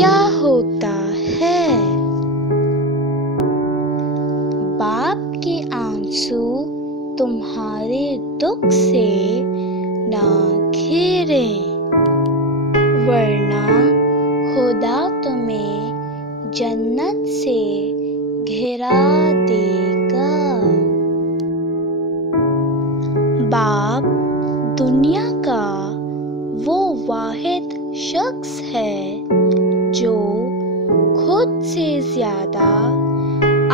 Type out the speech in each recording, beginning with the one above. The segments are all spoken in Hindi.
क्या होता है। बाप के आंसू तुम्हारे दुख से ना घिरें, वरना खुदा तुम्हें जन्नत से घिरा देगा। बाप दुनिया का वो वाहिद शख्स है जो खुद से ज्यादा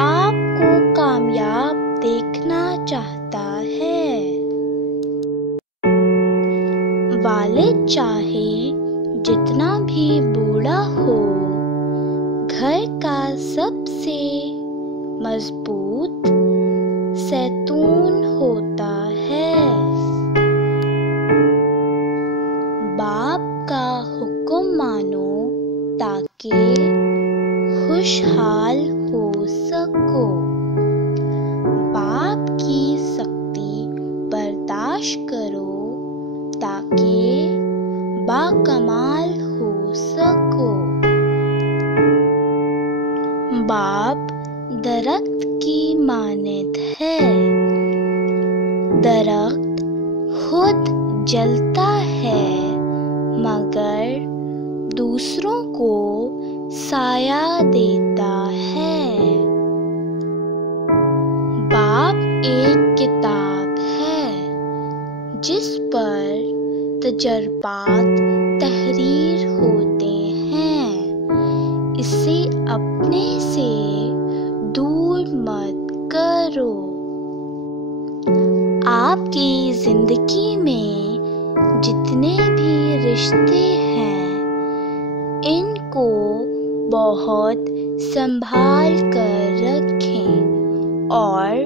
आपको कामयाब देखना चाहता है। वालिद चाहे जितना भी बूढ़ा हो, घर का सबसे मजबूत सैतून होता है। बाप का हुक्म मानो ताकि खुशहाल हो सको। बाप की सख्ती बर्दाश्त करो ताकि बाकमाल हो सको। बाप दरख्त की मानद है। दरख्त खुद जलता है मगर दूसरों को साया देता है। बाप एक किताब है जिस पर तजर्बात तहरीर होते हैं। इसे अपने से दूर मत करो। आपकी जिंदगी में जितने भी रिश्ते हैं, इनको बहुत संभाल कर रखें और